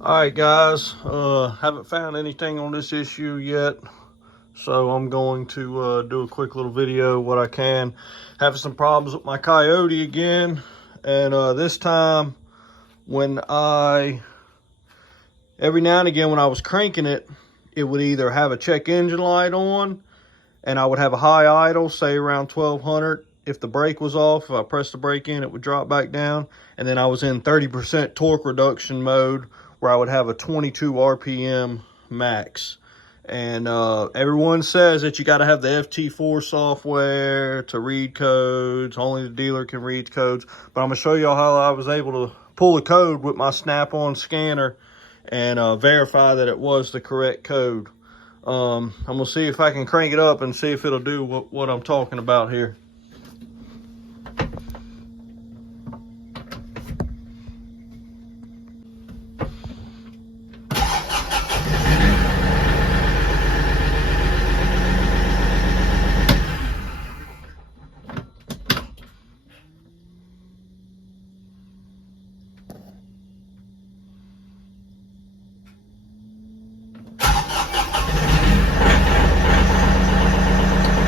All right, guys, haven't found anything on this issue yet, so I'm going to do a quick little video what I can. Having some problems with my Kioti again, and this time when every now and again when I was cranking it, it would either have a check engine light on and I would have a high idle, say around 1200. If the brake was off, if I pressed the brake in, it would drop back down. And then I was in 30% torque reduction mode, where I would have a 22 RPM max. And everyone says that you got to have the FT4 software to read codes. Only the dealer can read codes. But I'm going to show y'all how I was able to pull the code with my snap-on scanner and verify that it was the correct code. I'm going to see if I can crank it up and see if it'll do what I'm talking about here.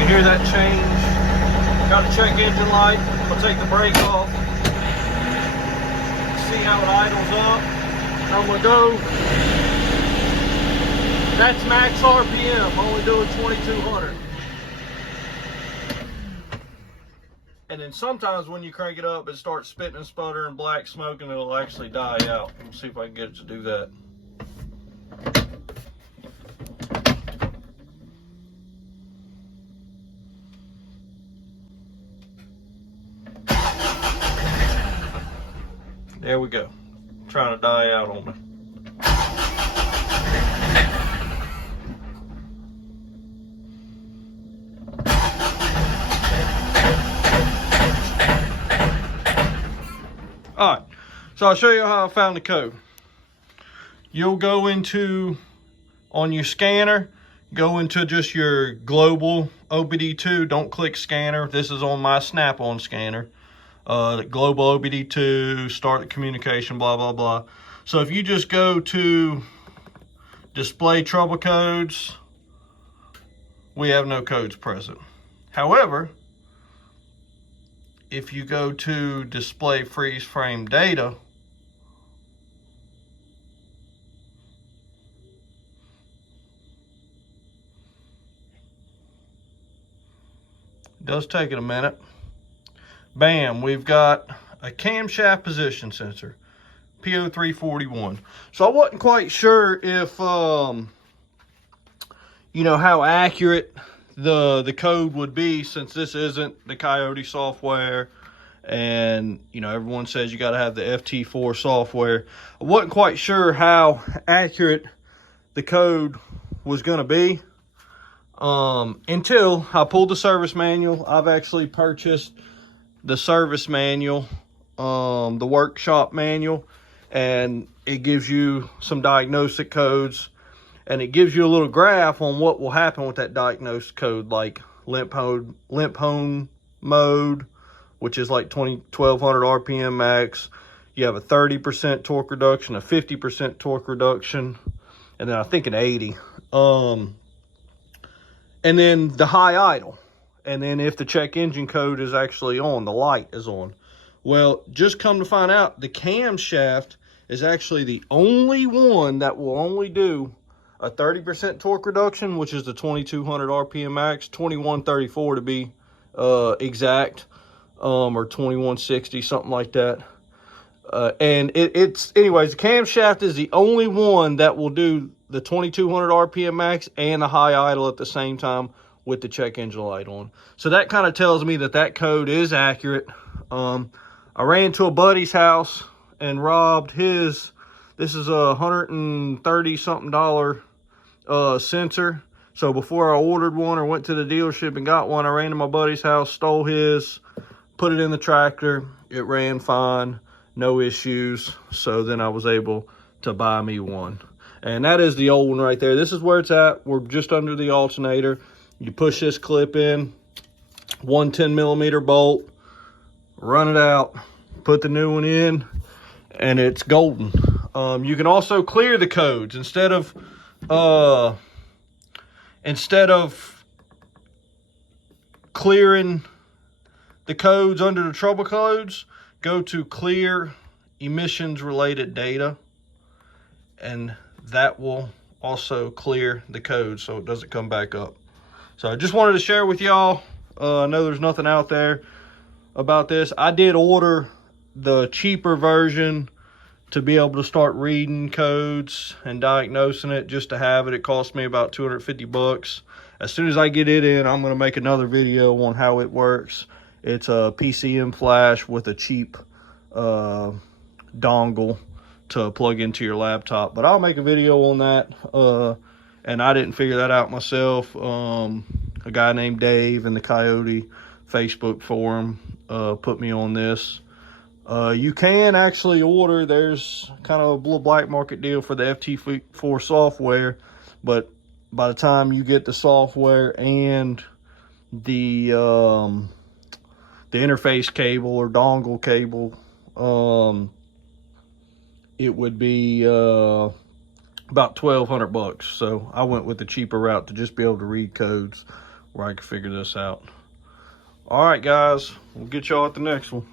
Hear that change? Got a check engine light. I'll take the brake off. See how it idles up. I'm gonna go. That's max RPM. Only doing 2200. And then sometimes when you crank it up, it starts spitting and sputtering, black smoke, and it'll actually die out. Let's see if I can get it to do that. There we go. Trying to die out on me. All right, so I'll show you how I found the code. You'll go into, on your scanner, go into just your global OBD2. Don't click scanner. This is on my snap-on scanner. The global OBD2, start the communication, blah, blah, blah. So if you just go to display trouble codes, we have no codes present. However, if you go to display freeze frame data, it does take it a minute. Bam, we've got a camshaft position sensor, PO341. So I wasn't quite sure if, you know, how accurate the code would be, since this isn't the Kioti software. And, you know, everyone says you got to have the FT4 software. I wasn't quite sure how accurate the code was going to be until I pulled the service manual. I've actually purchased the service manual, the workshop manual, and it gives you some diagnostic codes, and it gives you a little graph on what will happen with that diagnostic code, like limp home mode, which is like 1200 RPM max. You have a 30% torque reduction, a 50% torque reduction, and then I think an 80. And then the high idle. And then if the check engine code is actually on, the light is on. Well, just come to find out, the camshaft is actually the only one that will only do a 30% torque reduction, which is the 2200 RPM max, 2134 to be exact, or 2160, something like that. And anyways, the camshaft is the only one that will do the 2200 RPM max and the high idle at the same time, with the check engine light on. So that kind of tells me that that code is accurate. I ran to a buddy's house and robbed his, this is a $130 something sensor. So before I ordered one or went to the dealership and got one, I ran to my buddy's house, stole his, put it in the tractor. It ran fine, no issues. So then I was able to buy me one. And that is the old one right there. This is where it's at. We're just under the alternator. You push this clip in, one 10mm bolt, run it out, put the new one in, and it's golden. You can also clear the codes instead of clearing the codes under the trouble codes. Go to clear emissions related data, and that will also clear the code so it doesn't come back up. So I just wanted to share with y'all. I know there's nothing out there about this. I did order the cheaper version to be able to start reading codes and diagnosing it, just to have it. It cost me about 250 bucks. As soon as I get it in, I'm going to make another video on how it works. It's a PCM flash with a cheap dongle to plug into your laptop, but I'll make a video on that. And I didn't figure that out myself. A guy named Dave in the Kioti Facebook forum put me on this. You can actually order, there's kind of a little black market deal for the FT4 software, but by the time you get the software and the interface cable or dongle cable, it would be about 1,200 bucks. So I went with the cheaper route to just be able to read codes where I could figure this out. All right, guys, we'll get y'all at the next one.